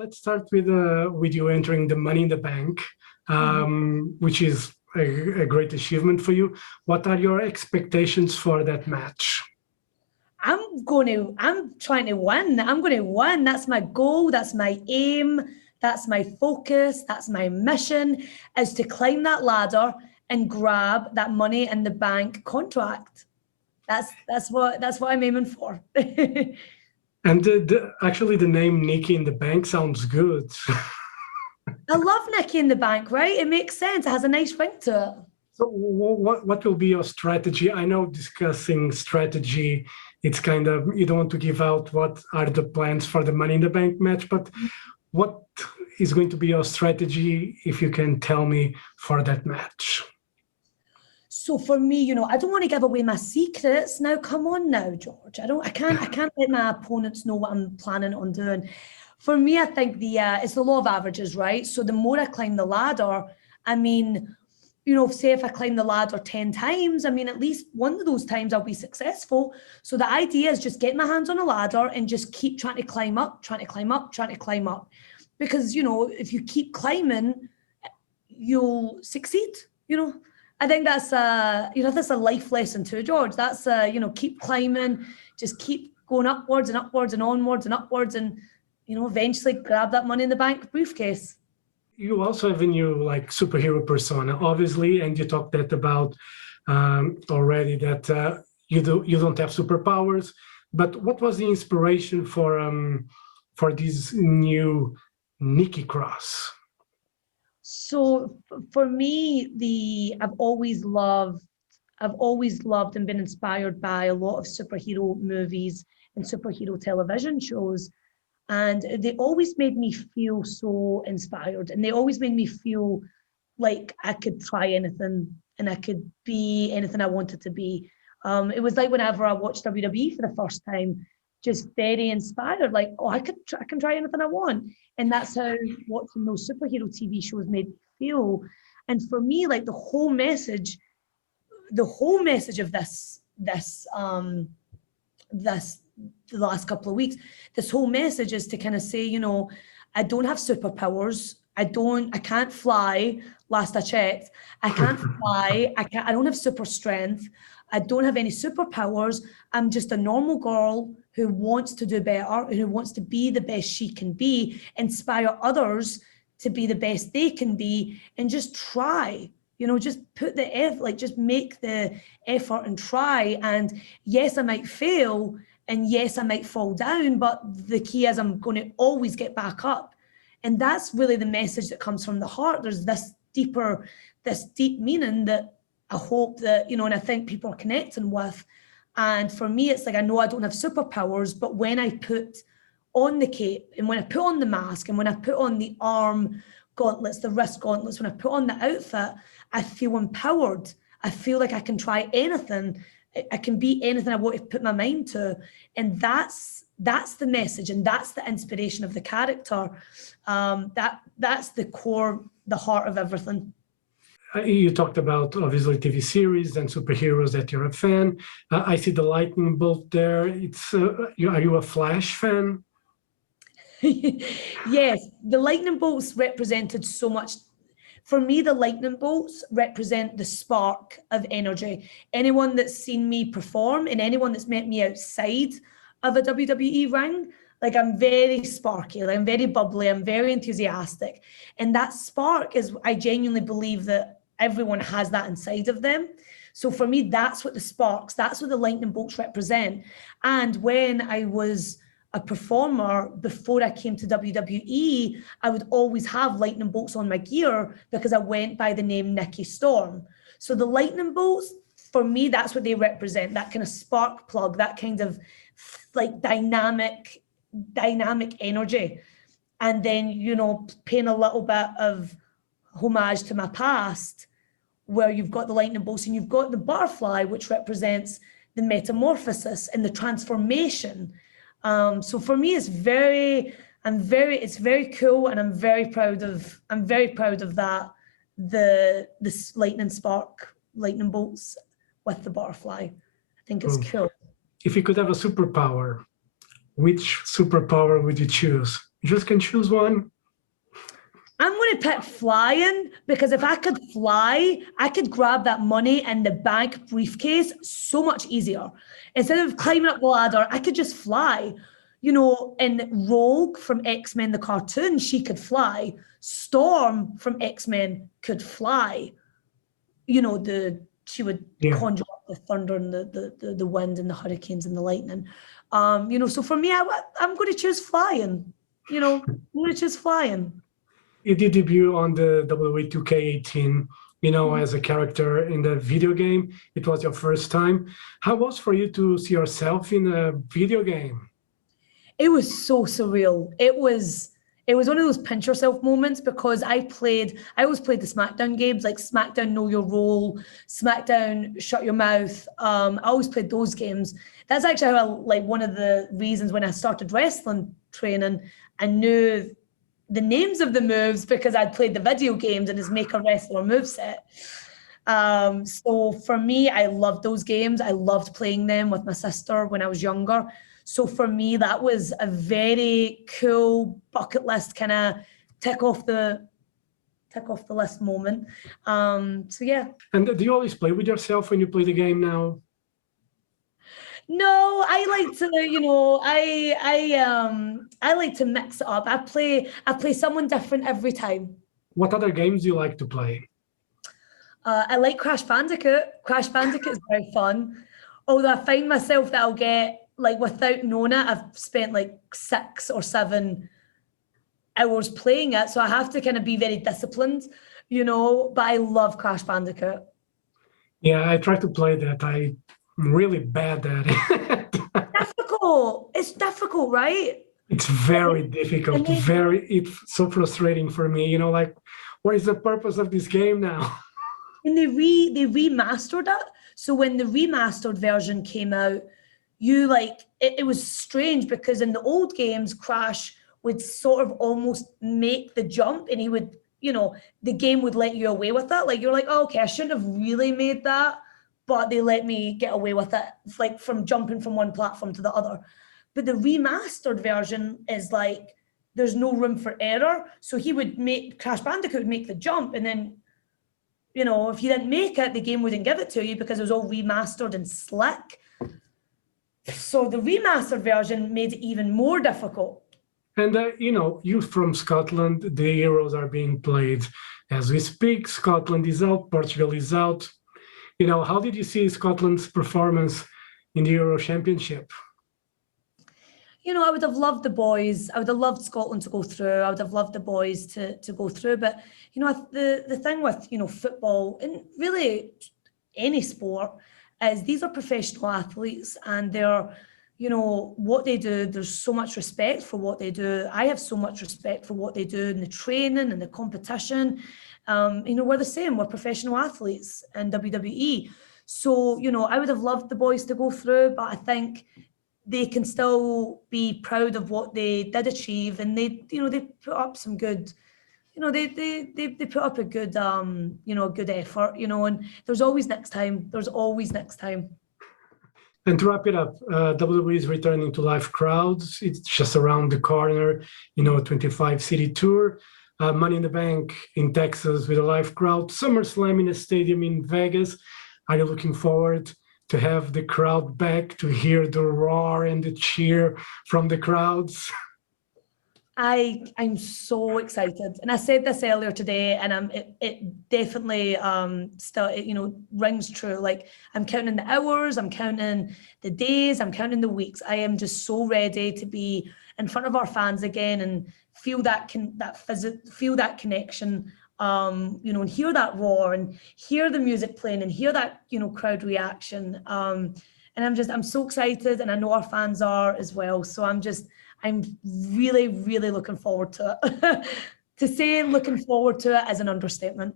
Let's start with you entering the Money in the Bank, which is a great achievement for you. What are your expectations for that match? I'm trying to win. I'm going to win. That's my goal. That's my aim. That's my focus. That's my mission, is to climb that ladder and grab that Money in the Bank contract. That's what I'm aiming for. And actually, the name Nikki in the Bank sounds good. I love Nikki in the Bank, right? It makes sense. It has a nice ring to it. So what will be your strategy? I know discussing strategy, it's kind of, you don't want to give out what are the plans for the Money in the Bank match, but what is going to be your strategy, if you can tell me, for that match? So for me, I don't want to give away my secrets. Now, come on now, George. I can't let my opponents know what I'm planning on doing. For me, I think it's the law of averages, right? So the more I climb the ladder, I mean, say if I climb the ladder 10 times, I mean, at least one of those times I'll be successful. So the idea is just get my hands on a ladder and just keep trying to climb up, trying to climb up, trying to climb up. Because, if you keep climbing, you'll succeed, I think that's that's a life lesson too, George. That's keep climbing, just keep going upwards and upwards and onwards and upwards, and eventually grab that Money in the Bank briefcase. You also have a new superhero persona, obviously, and you talked about already that you don't have superpowers. But what was the inspiration for this new Nikki cross? So for me, I've always loved and been inspired by a lot of superhero movies and superhero television shows. And they always made me feel so inspired, and they always made me feel like I could try anything and I could be anything I wanted to be. It was like whenever I watched WWE for the first time, just very inspired, like, oh, I can try anything I want. And that's how watching those superhero TV shows made me feel. And for me, like the whole message of the last couple of weeks, this whole message is to kind of say, I don't have superpowers. I can't fly. Last I checked, I can't fly. I don't have super strength. I don't have any superpowers. I'm just a normal girl who wants to do better, who wants to be the best she can be, inspire others to be the best they can be, and just try. Just put the effort, just make the effort and try. And yes, I might fail, and yes, I might fall down, but the key is I'm going to always get back up. And that's really the message that comes from the heart. There's this deep meaning that I hope that, and I think people are connecting with. And for me, it's like, I know I don't have superpowers, but when I put on the cape, and when I put on the mask, and when I put on the arm gauntlets, the wrist gauntlets, when I put on the outfit, I feel empowered. I feel like I can try anything. I can be anything I want to put my mind to. And that's the message, and that's the inspiration of the character. That's the core, the heart of everything. You talked about, obviously, TV series and superheroes that you're a fan. I see the lightning bolt there. Are you a Flash fan? Yes, the lightning bolts represented so much. For me, the lightning bolts represent the spark of energy. Anyone that's seen me perform and anyone that's met me outside of a WWE ring, I'm very sparky, I'm very bubbly, I'm very enthusiastic. And that spark I genuinely believe that everyone has that inside of them. So for me, that's what the lightning bolts represent. And when I was a performer, before I came to WWE, I would always have lightning bolts on my gear because I went by the name Nikki Storm. So the lightning bolts, for me, that's what they represent, that kind of spark plug, that kind of dynamic energy. And then, paying a little bit of homage to my past, where you've got the lightning bolts and you've got the butterfly, which represents the metamorphosis and the transformation. So for me, it's very cool, and I'm very proud of that. This lightning bolts with the butterfly. I think it's cool. If you could have a superpower, which superpower would you choose? You just can choose one. I'm going to pick flying, because if I could fly, I could grab that money in the bank briefcase so much easier. Instead of climbing up the ladder, I could just fly. You know, in Rogue from X-Men, the cartoon, she could fly. Storm from X-Men could fly. You know, she would conjure up the thunder and the wind and the hurricanes and the lightning. You know, so for me, I'm going to choose flying. You know, I'm going to choose flying. You did debut on the WWE 2K18, you know, as a character in the video game. It was your first time. How was for you to see yourself in a video game? It was so surreal. It was one of those pinch yourself moments, because I always played the SmackDown games, like SmackDown Know Your Role, SmackDown Shut Your Mouth. I always played those games. That's actually how one of the reasons when I started wrestling training, I knew the names of the moves because I'd played the video games and it's make a wrestler moveset. So for me, I loved those games. I loved playing them with my sister when I was younger. So for me, that was a very cool bucket list kind of tick off the list moment. So yeah. And do you always play with yourself when you play the game now? No, I like to, you know, I like to mix it up. I play someone different every time. What other games do you like to play? I like Crash Bandicoot. Crash Bandicoot is very fun. Although I find myself that I'll get, like, without knowing it, I've spent like 6 or 7 hours playing it. So I have to kind of be very disciplined, you know, but I love Crash Bandicoot. Yeah, I try to play that. I'm really bad at it. Difficult. It's difficult, right? It's very difficult. It's so frustrating for me. You know, like, what is the purpose of this game now? And they remastered it. So when the remastered version came out, it was strange because in the old games, Crash would sort of almost make the jump, and he would, you know, the game would let you away with that. Like, you're like, oh, okay, I shouldn't have really made that, but they let me get away with it, like from jumping from one platform to the other. But the remastered version is like, there's no room for error. So Crash Bandicoot would make the jump, and then, you know, if you didn't make it, the game wouldn't give it to you because it was all remastered and slick. So the remastered version made it even more difficult. And, you know, you from Scotland, the Euros are being played as we speak. Scotland is out, Portugal is out. You know, how did you see Scotland's performance in the Euro Championship? You know, I would have loved the boys. I would have loved Scotland to go through. I would have loved the boys to go through. But, you know, the thing with, you know, football and really any sport is these are professional athletes, and they're, you know, what they do, there's so much respect for what they do. I have so much respect for what they do in the training and the competition. You know, we're the same. We're professional athletes in WWE. So, you know, I would have loved the boys to go through, but I think they can still be proud of what they did achieve, and they, you know, they put up some good, you know, they put up a good, you know, a good effort, you know, and there's always next time. There's always next time. And to wrap it up, WWE is returning to live crowds. It's just around the corner, you know, a 25-city tour. Money in the Bank in Texas with a live crowd. SummerSlam in a stadium in Vegas. Are you looking forward to have the crowd back, to hear the roar and the cheer from the crowds? I'm so excited, and I said this earlier today, and it definitely still, you know, rings true. Like, I'm counting the hours, I'm counting the days, I'm counting the weeks. I am just so ready to be in front of our fans again and feel that feel that connection. You know, and hear that roar and hear the music playing and hear that, you know, crowd reaction. And I'm so excited, and I know our fans are as well. So I'm really, really looking forward to it. To say looking forward to it is an understatement.